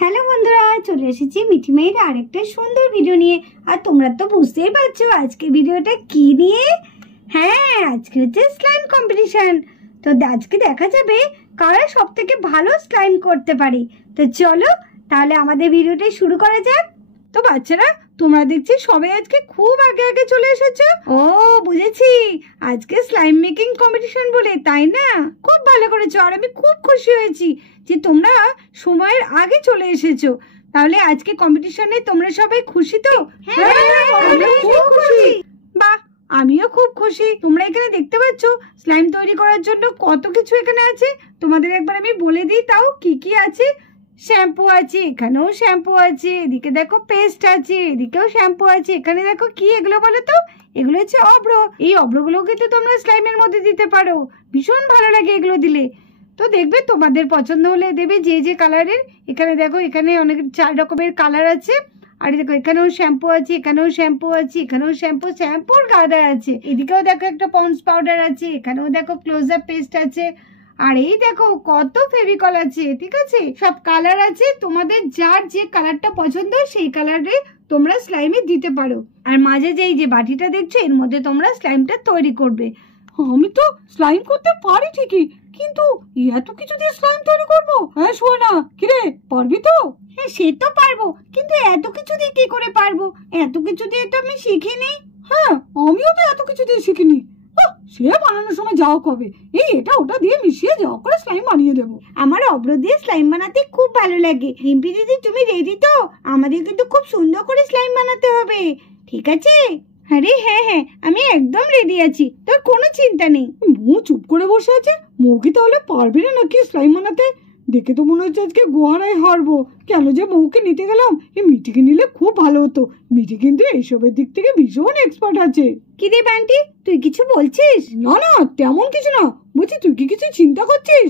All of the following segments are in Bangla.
হ্যালো বন্ধুরা, চলে এসেছি মিঠি মেয়ের আরেকটা সুন্দর ভিডিও নিয়ে। আর তোমরা তো বুঝতেই পারছো আজকে ভিডিওটা কি নিয়ে। হ্যাঁ, আজকে হচ্ছে স্লাইম কম্পিটিশন। তো আজকে দেখা যাবে কারা সব থেকে ভালো স্লাইম করতে পারে। তো চলো তাহলে আমাদের ভিডিওটা শুরু করা যাক। তো বাচ্চারা, তোমরা দেখছি সবাই আজকে খুব আগে আগে চলে এসেছো। ও বুঝেছি, আজকে স্লাইম মেকিং কম্পিটিশন বলে, তাই না? খুব ভালো করেছো, আর আমি খুব খুশি হয়েছি যে তোমরা সময়ের আগে চলে এসেছো। তাহলে আজকে কম্পিটিশনে তোমরা সবাই খুশি তো? হ্যাঁ, খুব খুশি। বাহ, আমিও খুব খুশি। তোমরা এখানে দেখতে পাচ্ছ স্লাইম তৈরি করার জন্য কত কিছু এখানে আছে। তোমাদের একবার আমি বলে দিই তাও কি কি আছে। শ্যাম্পু আছে, এখানেও শ্যাম্পু আছে, এদিকে দেখো পেস্ট আছে, এদিকেও শ্যাম্পু আছে, এখানে দেখো কি এগুলো বলো তো? এগুলো হচ্ছে অব্র। এই অব্রগুলো কিন্তু তোমরা স্লাইমের মধ্যে দিতে পারো, ভীষণ ভালো লাগে এগুলো দিলে। তো দেখবে তোমাদের পছন্দ হলে দেবে যে যে কালারের। এখানে দেখো, এখানে অনেক 4 রকমের কালার আছে। আর দেখো এখানেও শ্যাম্পু আছে, এখানেও শ্যাম্পু আছে, এখানেও শ্যাম্পুর গাদা আছে। এদিকেও দেখো একটা পন্ডস পাউডার আছে, এখানেও দেখো ক্লোজ আপ পেস্ট আছে। আর এই দেখো কত ফেভিকল আছে। ঠিক আছে, সব কালার আছে, তোমাদের যার যে কালারটা পছন্দ সেই কালারে তোমরা স্লাইমে দিতে পারো। আর মাঝে যে বাটিটা দেখছো এর মধ্যে তোমরা স্লাইমটা তৈরি করবে। আমি তো স্লাইম করতে পারি ঠিকই, কিন্তু এত কিছু দিয়ে স্লাইম তৈরি করবো? হ্যাঁ সোনা, কিরে পারবি তো? হ্যাঁ, সে তো পারবো, কিন্তু এত কিছু দিয়ে কি করে পারবো? এত কিছু দিয়ে তো আমি শিখিনি। হ্যাঁ, আমিও তো এত কিছু দিয়ে শিখিনি। সে বানানোর সময় যাও কবে, এই এটা ওটা দিয়ে মিশিয়ে যাও করে স্লাইম বানিয়ে দেবো। আমার অব্র দিয়ে স্লাইম বানাতে খুব ভালো লাগে। রিম্পি দিদি, তুমি রেডি তো? আমাদের কিন্তু খুব সুন্দর করে স্লাইম বানাতে হবে, ঠিক আছে? আরে হ্যাঁ, আমি একদম রেডি আছি, তোর কোনো চিন্তা নেই। মৌ চুপ করে বসে আছে। মৌ কি তাহলে পারবে না নাকি স্লাইম বানাতে? দেখে তো মনে হচ্ছে আজকে গোয়ারায় হারবো। কেন যে মৌকে নিতে গেলাম, এই মিঠিকে নিলে খুব ভালো হতো। মিঠি কিন্তু এইসবের দিক থেকে ভীষণ এক্সপার্ট আছে। কি রে বান্টি, তুই কিছু বলছিস? না না, তেমন কিছু না। বলছি তুই কি কিছু চিন্তা করছিস?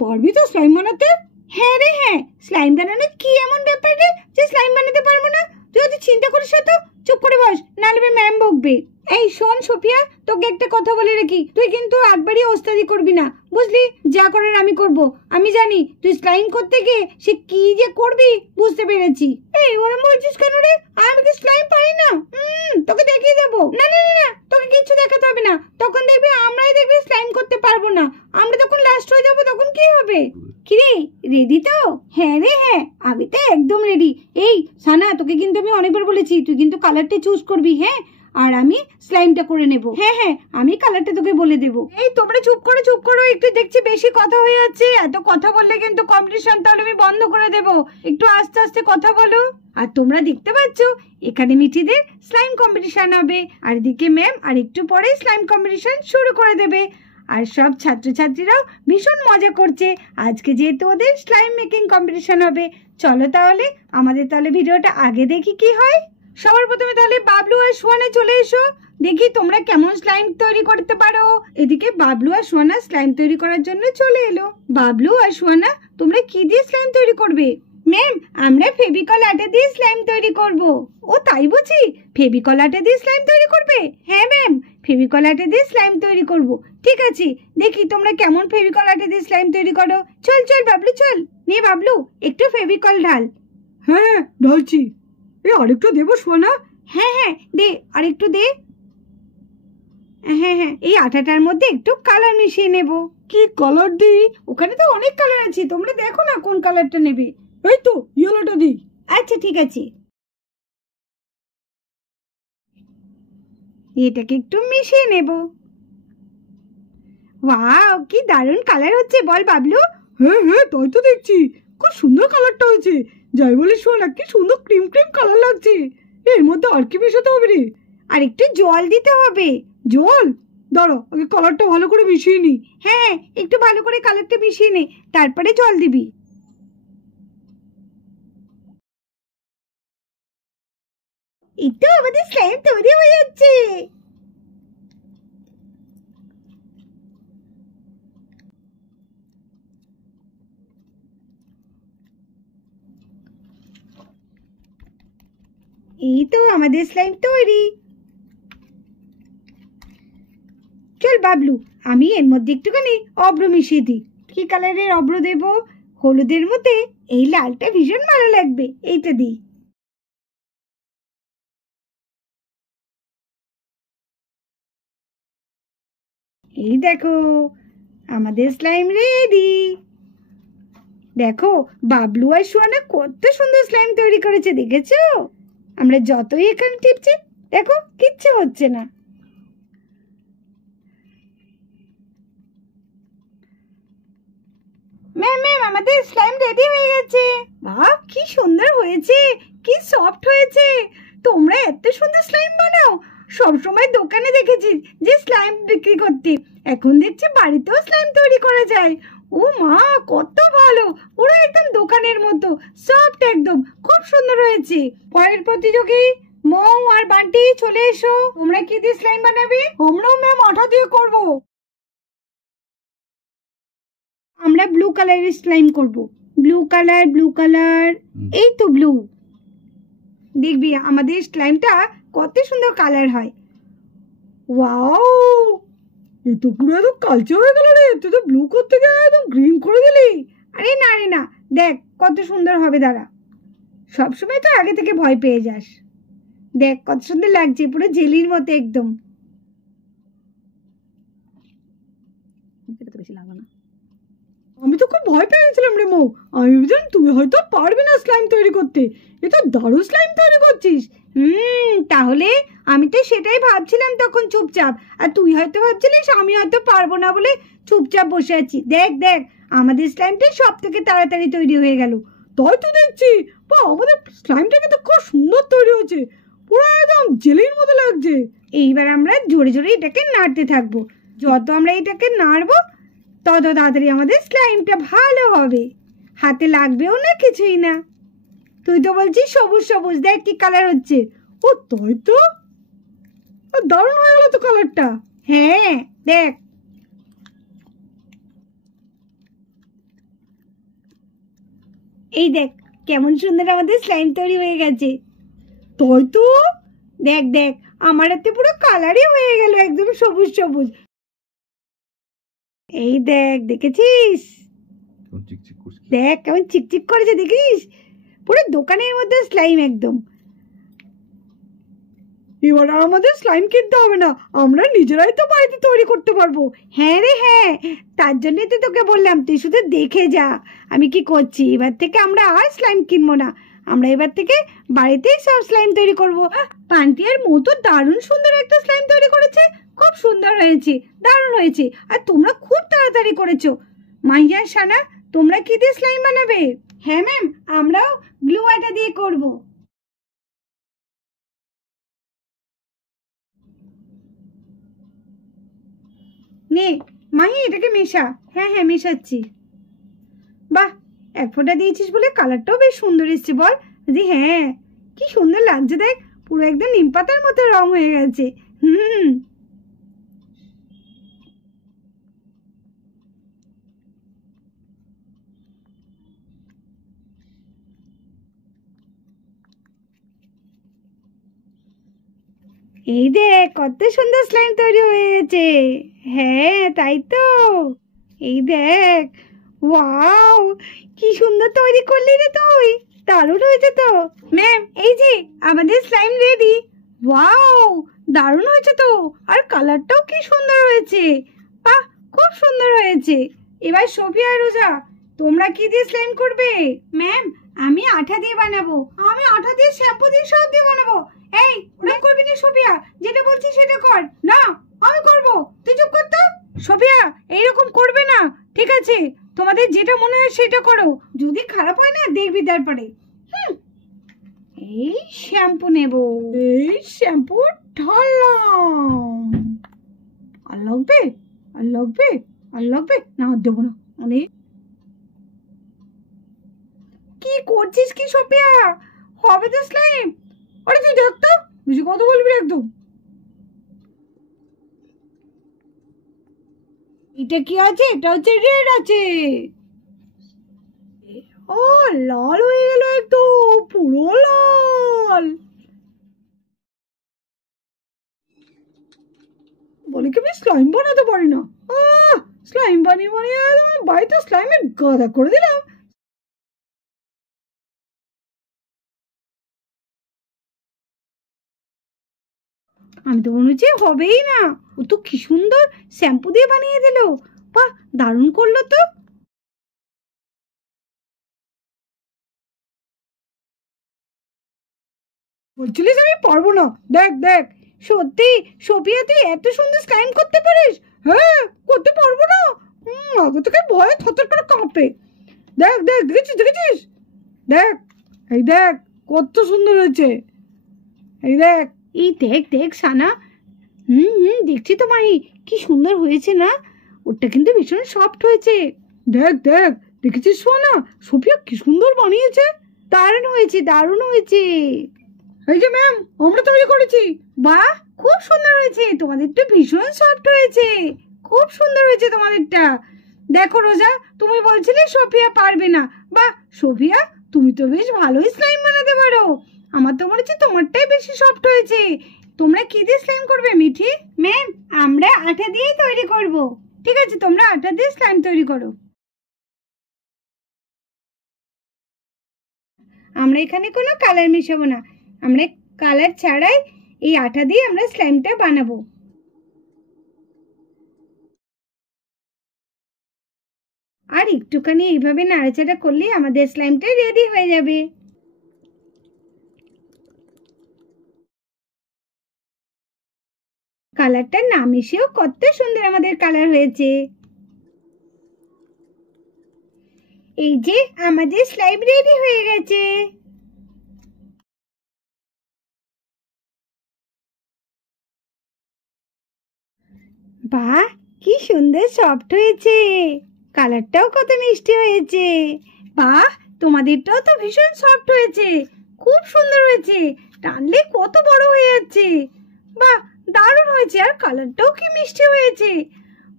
পারবি তো স্লাইম বানাতে? হ্যাঁ রে হ্যাঁ, স্লাইম বানানো কি এমন ব্যাপার রে যে স্লাইম বানাতে পারবো না? তুই যদি চিন্তা করিস না তো চুপ করে বস, নাহলে ম্যাম বকবে। এই শোন সোফিয়া, তোকে একটা কথা বলে রাখি, তুই কিন্তু একবারই ওস্তাদি করবি না, বুঝলি? যা করার আমি করব। আমি জানি তুই স্লাইম করতে গিয়ে সে কি যে করবি বুঝতে পেরেছি। এই ওরম বলছিস কেন রে? আমি কি স্লাইম পারি না? তোকে দেখিয়ে দেবো। না না না, তোকে কিছু দেখাতে হবে না। তখন দেখবি আমরাই দেখবি স্লাইম করতে পারবো না। আমরা তখন লাস্ট হয়ে যাবো, তখন কি হবে? কিরে, রেডি তো? হ্যাঁ রে হ্যাঁ, আমি তো একদম রেডি। এই সানা, তোকে কিন্তু আমি অনেকবার বলেছি তুই কিন্তু কালারটা চুজ করবি, হ্যাঁ? আর আমি স্লাইমটা করে নেব। হ্যাঁ, আমি কালারটা তোকে বলে দেব। এই তোমরা চুপ করো, একটু দেখছি বেশি কথা হয়ে যাচ্ছে। এত কথা বললে কিন্তু কম্পিটিশন তাহলে আমি বন্ধ করে দেব। একটু আস্তে আস্তে কথা বলো। আর তোমরা দেখতে পাচ্ছ এখানে মিঠিদের স্লাইম কম্পিটিশন হবে, আর এদিকে ম্যাম আর একটু পরে স্লাইম কম্পিটিশন শুরু করে দেবে। আর সব ছাত্রছাত্রীরাও ভীষণ মজা করছে আজকে, যেহেতু ওদের স্লাইম মেকিং কম্পিটিশন হবে। চলো তাহলে আমাদের ভিডিওটা আগে দেখি কি হয়। সবার প্রথমে তাহলে বাবলু আর সোয়ানা চলে এসো, দেখি তোমরা কেমন স্লাইম তৈরি করতে পারো। এদিকে বাবলু আর সোয়ানা স্লাইম তৈরি করার জন্য চলে এলো। বাবলু আর সোয়ানা, তোমরা কি দিয়ে স্লাইম তৈরি করবে? ম্যাম, আমরা ফেভিকল আঠা দিয়ে স্লাইম তৈরি করব। ও তাই বুঝি, ফেভিকল আঠা দিয়ে স্লাইম তৈরি করবে? হ্যাঁ ম্যাম, ফেভিকল আঠা দিয়ে স্লাইম তৈরি করব। ঠিক আছে, দেখি তোমরা কেমন ফেভিকল আঠা দিয়ে স্লাইম তৈরি করো। চল বাবলু চল। নে বাবলু, একটু ফেভিকল ঢাল। হ্যাঁ ঢালছি। আরেকটু দেবো সোনা? হ্যাঁ, দে, আরেকটু দে। হ্যাঁ, এই আটাটার মধ্যে একটু কালার মিশিয়ে নেব। কি কালার দিই? ওখানে তো অনেক কালার আছে, তোমরা দেখো না কোন কালারটা নেবে। এই তো ইয়েলোটা দিই। আচ্ছা ঠিক আছে, এটাকে একটু মিশিয়ে নেব। ওয়াও, কি দারুণ কালার হচ্ছে বল বাবলু? হ্যাঁ, তাই তো দেখছি। খুব সুন্দর কালারটা হয়েছে। যাই বলিস শোনা, কি সুন্দর ক্রিম কালার লাগছে। এর মধ্যে আর কি মেশাতে হবে রে? আর একটু জল দিতে হবে। জল? দাঁড়া, আগে কালারটা ভালো করে মিশিয়ে নি। হ্যাঁ, একটু ভালো করে কালারটা মিশিয়ে নে, তারপরে জল দিবি। এই তো আমাদের স্লাইম তৈরি হয়ে যাচ্ছে। এই তো আমাদের স্লাইম তৈরি। চল বাবলু, আমি এর মধ্যে একটুখানি অব্র মিশিয়ে দিই। কি কালারের অব্র দেব? হলুদের মধ্যে এই লালটা ভীষণ ভালো লাগবে, এইটা দিই। এই দেখো আমাদের স্লাইম রেডি। দেখো বাবলু আর সোয়ানা কত সুন্দর স্লাইম তৈরি করেছে, দেখেছো? আমরা যতই এখানে টিপছি দেখো কিচ্ছু হচ্ছে না। ম্যাম ম্যাম আমাদের স্লাইম রেডি হয়ে গেছে। বাহ কি সুন্দর হয়েছে, কি সফট হয়েছে। তোমরা এত সুন্দর স্লাইম বানাও? সবসময় দোকানে দেখেছি যে স্লাইম বিক্রি করতে, এখন দেখছি বাড়িতেও স্লাইম তৈরি করা যায়। ও মা কত ভালো, পুরো একদম দোকানের মতো সফট, একদম খুব সুন্দর হয়েছে। পরের প্রতিযোগী মৌ আর বান্টি চলে এসো। তোমরা কি দিয়ে স্লাইম বানাবে? আমরাও ম্যাম আঠা দিয়ে করব। আমরা ব্লু কালারের স্লাইম করব। ব্লু কালার, ব্লু কালার, এই তো ব্লু। দেখবি আমাদের স্লাইমটা কত সুন্দর কালার হয়। ওয়াও, এ তো পুরো একদম কালচে হয়ে গেল রে। তুই তো ব্লু করতে গিয়ে একদম গ্রিন করে দিলি। আরে না রে না, দেখ কত সুন্দর হবে। দাঁড়া, সবসময় তো আগে থেকে ভয় পেয়ে যাস। দেখ কত সুন্দর লাগছে, পুরো জেলির মতো একদম। বেশি লাগবে না। আমি তো খুব ভয় পেয়ে গেছিলাম রে মৌ। আমি ভেবেছিলাম তুই হয়তো পারবি না স্লাইম তৈরি করতে। এ তো দারুণ স্লাইম তৈরি করছিস। তাহলে আমি তো সেটাই ভাবছিলাম তখন চুপচাপ, আর তুই হয়তো ভাবছিলিস আমি হয়তো পারবো না বলে চুপচাপ বসে আছি। দেখ দেখ আমাদের স্লাইমটা সব থেকে তাড়াতাড়ি তৈরি হয়ে গেল। তাই তো দেখছি। বা আমাদের স্লাইমটাকে তো খুব সুন্দর তৈরি হয়েছে, পুরো একদম জেলির মতো লাগছে। এইবার আমরা জোরে জোরে এটাকে নাড়তে থাকবো। যত আমরা এটাকে নাড়বো তত তাড়াতাড়ি আমাদের স্লাইমটা ভালো হবে, হাতে লাগবেও না, কিছুই না। তুই তো বলছিস সবুজ সবুজ, দেখ কি কালার হচ্ছে। ও তাই তো, দারুণ হয়ে গেল তো কালারটা। হ্যাঁ দেখ, এই দেখ কেমন সুন্দর আমাদের স্লাইম তৈরি হয়ে গেছে। তাই তো, দেখ দেখ আমার হাতে পুরো কালারই হয়ে গেল একদম সবুজ সবুজ। এই দেখ, দেখেছিস? দেখ কেমন চিকচিক করেছে, দেখিস? পুরো দোকানের মধ্যে স্লাইম একদম। এবার আর আমাদের স্লাইম কিনতে হবে না, আমরা নিজেরাই তো বাড়িতে তৈরি করতে পারবো। হ্যাঁ রে হ্যাঁ, তার জন্যই তো তোকে বললাম তুই শুধু দেখে যা আমি কি করছি। এবার থেকে আমরা আর স্লাইম কিনবো না, আমরা এবার থেকে বাড়িতেই সব স্লাইম তৈরি করবো। পান্টি আর মৌ তো দারুণ সুন্দর একটা স্লাইম তৈরি করেছে, খুব সুন্দর হয়েছে, দারুণ হয়েছে। আর তোমরা খুব তাড়াতাড়ি করেছো। মাইয়া সানা, তোমরা কি দিয়ে স্লাইম বানাবে? হ্যাঁ ম্যাম, আমরাও গ্লু আটা দিয়ে করব। নে মাহি এটাকে মেশা। হ্যাঁ হ্যাঁ মেশাচ্ছি। বাহ, এক ফোঁটা দিয়েছিস বলে কালারটাও বেশ সুন্দর এসছে বল। জি হ্যাঁ, কি সুন্দর লাগছে, দেখ পুরো একদম নিম পাতার মতো রং হয়ে গেছে। এই দেখ কত সুন্দর স্লাইম তৈরি হয়েছে। হ্যাঁ তাই তো, এই দেখ। ওয়াও, কি সুন্দর তৈরি করলি রে তুই, দারুণ হয়েছে তো। ম্যাম এই যে আমাদের স্লাইম রেডি। ওয়াও, দারুণ হয়েছে তো, আর কালারটাও কি সুন্দর হয়েছে। বাহ, খুব সুন্দর হয়েছে। এবার সোফিয়া আর রোজা, তোমরা কি দিয়ে স্লাইম করবে? ম্যাম আমি আঠা দিয়ে বানাবো। আমি আঠা দিয়ে, শ্যাম্পু দিয়ে, সব দিয়ে বানাবো। এই ওরা করবি না সোফিয়া, যেটা বলছি সেটা কর। না আমি করব, তুই চুপ কর তো। সোফিয়া এইরকম করবে না, ঠিক আছে? তোমাদের যেটা মনে হয় সেটা করো, যদি খারাপ হয় না দেখবি তারপরে। এই শ্যাম্পু নেব, এই শ্যাম্পু ঢাললাম। আর লাগবে, আর লাগবে, আর লাগবে না, আর দেবো না। অনেক কি করছিস কি সোফিয়া? হবে তো স্লাইম। আরে তুই দেখ তো, বেশি কথা বলবি একদম। এটা কি আছে? এটা হচ্ছে রেড আছে। ও লাল হয়ে গেল একদম, পুরো লাল। বলি কি আমি স্লাইম বানাতে পারি না। স্লাইম বানিয়ে বানিয়ে বাড়িতে স্লাইমের গাদা করে দিলাম। আমি তো মনে হচ্ছে হবেই না। ও তো কি সুন্দর শ্যাম্পু দিয়ে বানিয়ে দিল। বাহ, দারুণ করলো তো। বলছিলিস আমি পারবো না, দেখ দেখ। সত্যি সোফিয়া, তুই এত সুন্দর স্লাইম করতে পারিস? হ্যাঁ, করতে পারবো না। আগে থেকে ভয়ে থরথর করে কাঁপে। দেখ দেখ, দেখেছিস দেখেছিস? দেখ, এই দেখ কত সুন্দর হয়েছে। এই দেখ। এই দেখ দেখ সানা। দেখছি তো মাহি, কি সুন্দর হয়েছে না? ওটা কিন্তু ভীষণ সফট হয়েছে। দেখ দেখ, দেখেছিস সোনা? সোফিয়া কি সুন্দর বানিয়েছে। দারুণ হয়েছে, দারুণ হয়েছে। এই যে ম্যাম, আমরা তৈরি করেছি। বাহ, খুব সুন্দর হয়েছে। তোমাদেরটা ভীষণ সফট হয়েছে, খুব সুন্দর হয়েছে তোমাদেরটা। দেখো রোজা, তুমি বলছিলে সোফিয়া পারবে না। বাহ সোফিয়া, তুমি তো বেশ ভালোই স্লাইম বানাতে পারো। আমার তো মনে হচ্ছে তোমারটাই বেশি সফট হয়েছে। তোমরা কি দিয়ে স্লাইম করবে মিঠি? ম্যাম, আমরা আটা দিয়েই তৈরি করব। ঠিক আছে, তোমরা আটা দিয়ে স্লাইম তৈরি করো। আমরা এখানে কোনো কালার মেশাবো না। আমরা কালার ছাড়াই এই আটা দিয়ে আমরা স্লাইমটা বানাবো। আর একটুখানি এইভাবে নাড়াচাড়া করলেই আমাদের স্লাইমটা রেডি হয়ে যাবে। কালারটা না মিশিয়েও কত সুন্দর আমাদের কালার হয়েছে। এই যে আমাদের স্লাইম রেডি হয়ে গেছে। বাহ, কি সুন্দর সফট হয়েছে। কালারটাও কত মিষ্টি হয়েছে। বাহ, তোমাদেরটাও তো ভীষণ সফট হয়েছে, খুব সুন্দর হয়েছে। টানলে কত বড় হয়ে যাচ্ছে। বাহ, দারুণ হয়েছে। আর কালারটাও কি মিষ্টি হয়েছে,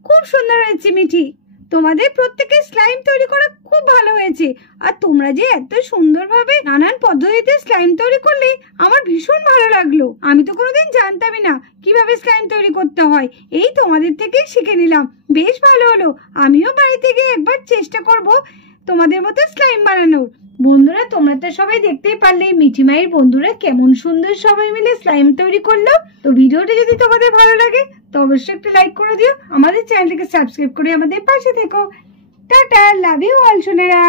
খুব সুন্দর হয়েছে মিঠি। তোমাদের প্রত্যেকের স্লাইম তৈরি করা খুব ভালো হয়েছে। আর তোমরা যে এত সুন্দরভাবে নানান পদ্ধতিতে স্লাইম তৈরি করলে আমার ভীষণ ভালো লাগলো। আমি তো কোনোদিন জানতামই না কিভাবে স্লাইম তৈরি করতে হয়। এই তোমাদের থেকেই শিখে নিলাম, বেশ ভালো হলো। আমিও বাড়ি থেকে একবার চেষ্টা করব তোমাদের মতো স্লাইম বানানোর। বন্ধুরা, তোমরা তো সবাই দেখতেই পারলে মিঠি মায়ের বন্ধুরা কেমন সুন্দর সবাই মিলে স্লাইম তৈরি করলো। তো ভিডিওটি যদি তোমাদের ভালো লাগে তো অবশ্যই একটা লাইক করে দিও। আমাদের চ্যানেলটিকে সাবস্ক্রাইব করে আমাদের পাশে থেকো। Tata, love you all Sonara.